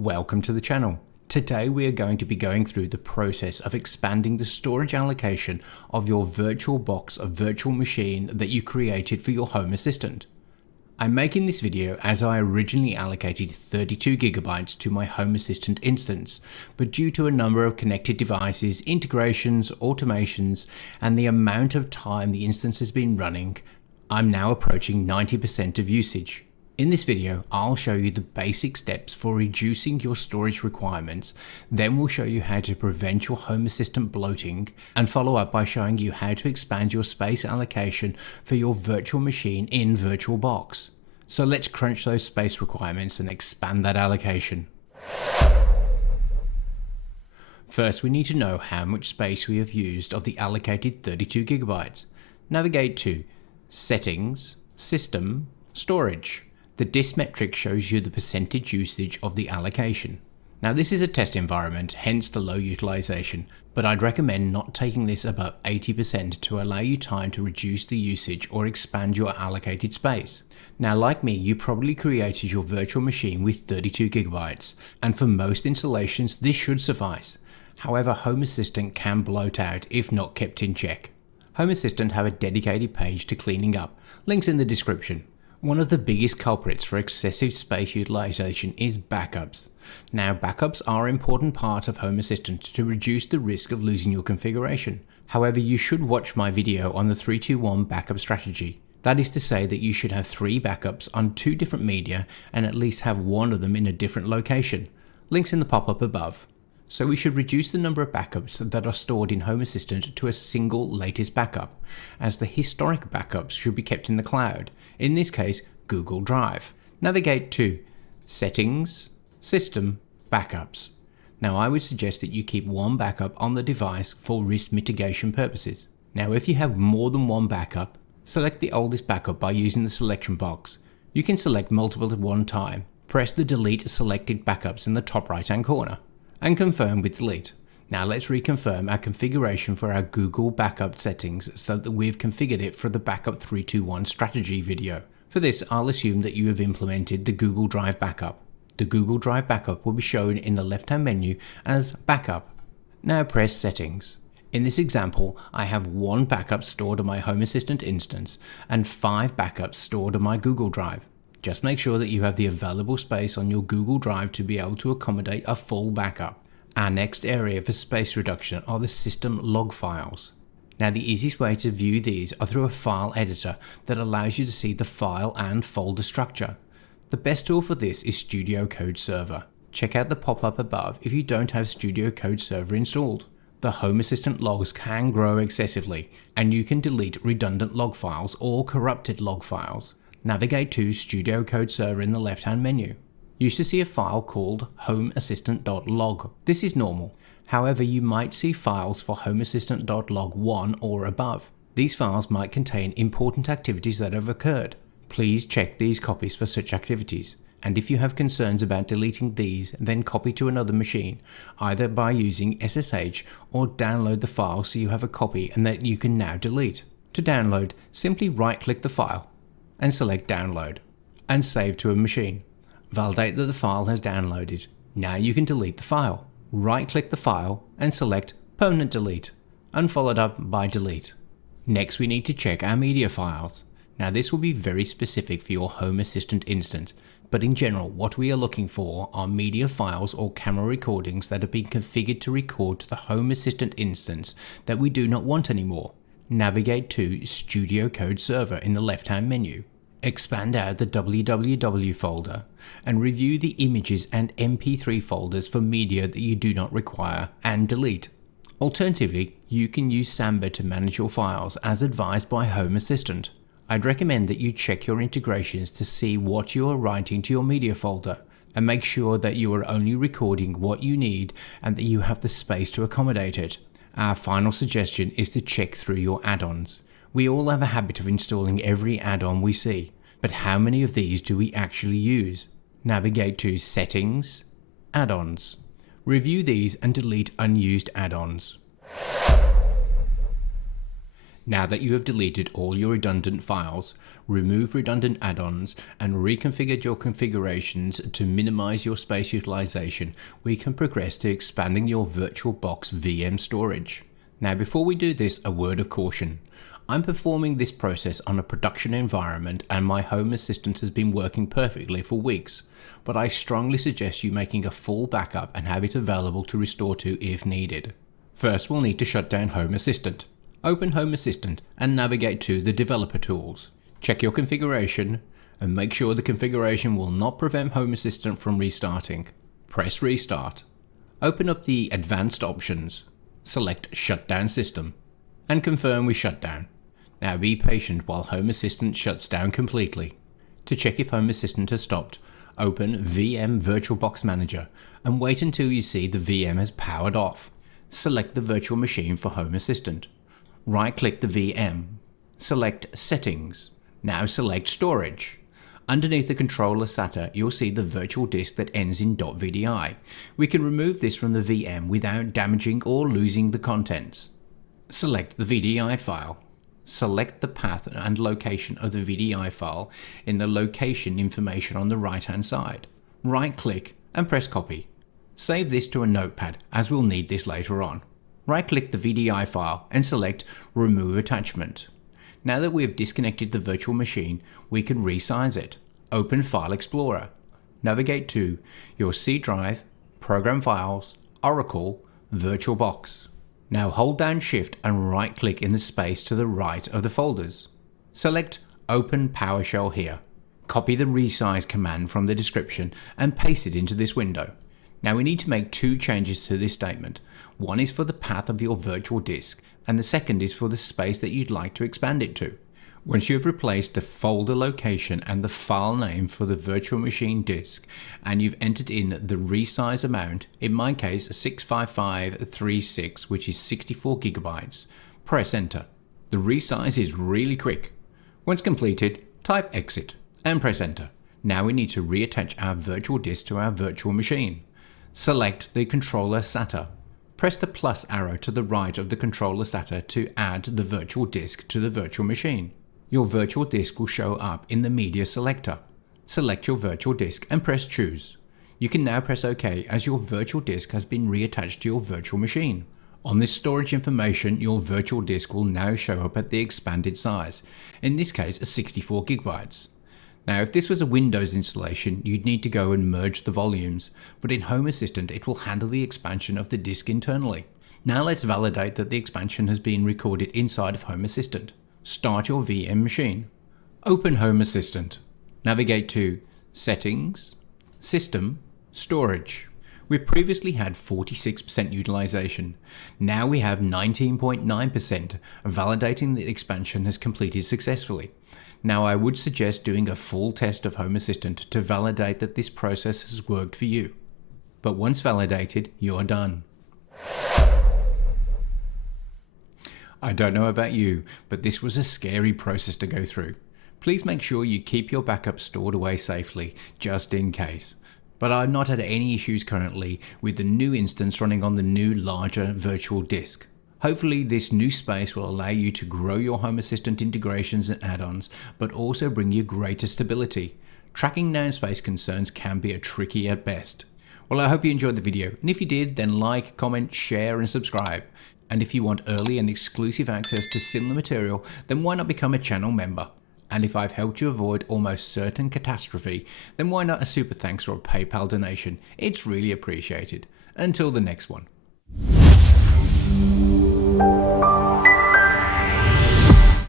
Welcome to the channel. Today we are going to be going through the process of expanding the storage allocation of your VirtualBox, a virtual machine that you created for your Home Assistant. I'm making this video as I originally allocated 32 gigabytes to my Home Assistant instance, but due to a number of connected devices, integrations, automations, and the amount of time the instance has been running, I'm now approaching 90% of usage. In this video, I'll show you the basic steps for reducing your storage requirements, then we'll show you how to prevent your Home Assistant bloating, and follow up by showing you how to expand your space allocation for your virtual machine in VirtualBox. So let's crunch those space requirements and expand that allocation. First, we need to know how much space we have used of the allocated 32 gigabytes. Navigate to Settings, System, Storage. The disk metric shows you the percentage usage of the allocation. Now this is a test environment, hence the low utilization, but I'd recommend not taking this above 80% to allow you time to reduce the usage or expand your allocated space. Now like me, you probably created your virtual machine with 32 gigabytes, and for most installations this should suffice. However, Home Assistant can bloat out if not kept in check. Home Assistant have a dedicated page to cleaning up, links in the description. One of the biggest culprits for excessive space utilization is backups. Now, backups are an important part of Home Assistant to reduce the risk of losing your configuration. However, you should watch my video on the 3-2-1 backup strategy. That is to say that you should have 3 backups on 2 different media and at least have one of them in a different location. Links in the pop-up above. So we should reduce the number of backups that are stored in Home Assistant to a single latest backup, as the historic backups should be kept in the cloud, in this case Google Drive. Navigate to Settings, System, Backups. Now I would suggest that you keep one backup on the device for risk mitigation purposes. Now if you have more than one backup, select the oldest backup by using the selection box. You can select multiple at one time. Press the Delete Selected Backups in the top right hand corner and confirm with delete. Now let's reconfirm our configuration for our Google backup settings so that we've configured it for the backup 3-2-1 strategy video. For this, I'll assume that you have implemented the Google Drive backup. The Google Drive backup will be shown in the left-hand menu as backup. Now press settings. In this example, I have 1 backup stored on my Home Assistant instance and 5 backups stored on my Google Drive. Just make sure that you have the available space on your Google Drive to be able to accommodate a full backup. Our next area for space reduction are the system log files. Now the easiest way to view these are through a file editor that allows you to see the file and folder structure. The best tool for this is Studio Code Server. Check out the pop-up above if you don't have Studio Code Server installed. The Home Assistant logs can grow excessively, and you can delete redundant log files or corrupted log files. Navigate to Studio Code Server in the left-hand menu. You should see a file called homeassistant.log. This is normal. However, you might see files for homeassistant.log1 or above. These files might contain important activities that have occurred. Please check these copies for such activities. And if you have concerns about deleting these, then copy to another machine, either by using SSH or download the file so you have a copy and that you can now delete. To download, simply right-click the file and select Download, and save to a machine. Validate that the file has downloaded. Now you can delete the file. Right-click the file and select Permanent Delete, and followed up by Delete. Next we need to check our media files. Now this will be very specific for your Home Assistant instance, but in general what we are looking for are media files or camera recordings that have been configured to record to the Home Assistant instance that we do not want anymore. Navigate to Studio Code Server in the left-hand menu. Expand out the www folder and review the images and MP3 folders for media that you do not require and delete. Alternatively, you can use Samba to manage your files as advised by Home Assistant. I'd recommend that you check your integrations to see what you are writing to your media folder and make sure that you are only recording what you need and that you have the space to accommodate it. Our final suggestion is to check through your add-ons. We all have a habit of installing every add-on we see, but how many of these do we actually use? Navigate to Settings, Add-ons. Review these and delete unused add-ons. Now that you have deleted all your redundant files, removed redundant add-ons, and reconfigured your configurations to minimize your space utilization, we can progress to expanding your VirtualBox VM storage. Now, before we do this, a word of caution. I'm performing this process on a production environment and my Home Assistant has been working perfectly for weeks, but I strongly suggest you making a full backup and have it available to restore to if needed. First, we'll need to shut down Home Assistant. Open Home Assistant and navigate to the Developer Tools. Check your configuration and make sure the configuration will not prevent Home Assistant from restarting. Press Restart. Open up the Advanced options. Select Shutdown System and confirm with Shutdown. Now be patient while Home Assistant shuts down completely. To check if Home Assistant has stopped, open VM VirtualBox Manager and wait until you see the VM has powered off. Select the virtual machine for Home Assistant. Right-click the VM. Select Settings. Now select Storage. Underneath the controller SATA, you'll see the virtual disk that ends in .vdi. We can remove this from the VM without damaging or losing the contents. Select the VDI file. Select the path and location of the VDI file in the location information on the right-hand side. Right-click and press Copy. Save this to a notepad as we'll need this later on. Right-click the VDI file and select Remove Attachment. Now that we have disconnected the virtual machine, we can resize it. Open File Explorer. Navigate to your C drive, Program Files, Oracle, VirtualBox. Now hold down Shift and right-click in the space to the right of the folders. Select Open PowerShell here. Copy the resize command from the description and paste it into this window. Now we need to make two changes to this statement. One is for the path of your virtual disk and the second is for the space that you'd like to expand it to. Once you have replaced the folder location and the file name for the virtual machine disk and you've entered in the resize amount, in my case 65536, which is 64 gigabytes, press enter. The resize is really quick. Once completed, type exit and press enter. Now we need to reattach our virtual disk to our virtual machine. Select the controller SATA. Press the plus arrow to the right of the controller SATA to add the virtual disk to the virtual machine. Your virtual disk will show up in the media selector. Select your virtual disk and press choose. You can now press OK as your virtual disk has been reattached to your virtual machine. On this storage information, your virtual disk will now show up at the expanded size, in this case 64 gigabytes. Now, if this was a Windows installation, you'd need to go and merge the volumes, but in Home Assistant, it will handle the expansion of the disk internally. Now let's validate that the expansion has been recorded inside of Home Assistant. Start your VM machine. Open Home Assistant. Navigate to Settings, System, Storage. We previously had 46% utilization. Now we have 19.9%, validating that the expansion has completed successfully. Now I would suggest doing a full test of Home Assistant to validate that this process has worked for you. But once validated, you're done. I don't know about you, but this was a scary process to go through. Please make sure you keep your backup stored away safely, just in case. But I've not had any issues currently with the new instance running on the new larger virtual disk. Hopefully this new space will allow you to grow your Home Assistant integrations and add-ons, but also bring you greater stability. Tracking down space concerns can be tricky at best. Well, I hope you enjoyed the video, and if you did, then like, comment, share and subscribe. And if you want early and exclusive access to similar material, then why not become a channel member? And if I've helped you avoid almost certain catastrophe, then why not a super thanks or a PayPal donation? It's really appreciated. Until the next one.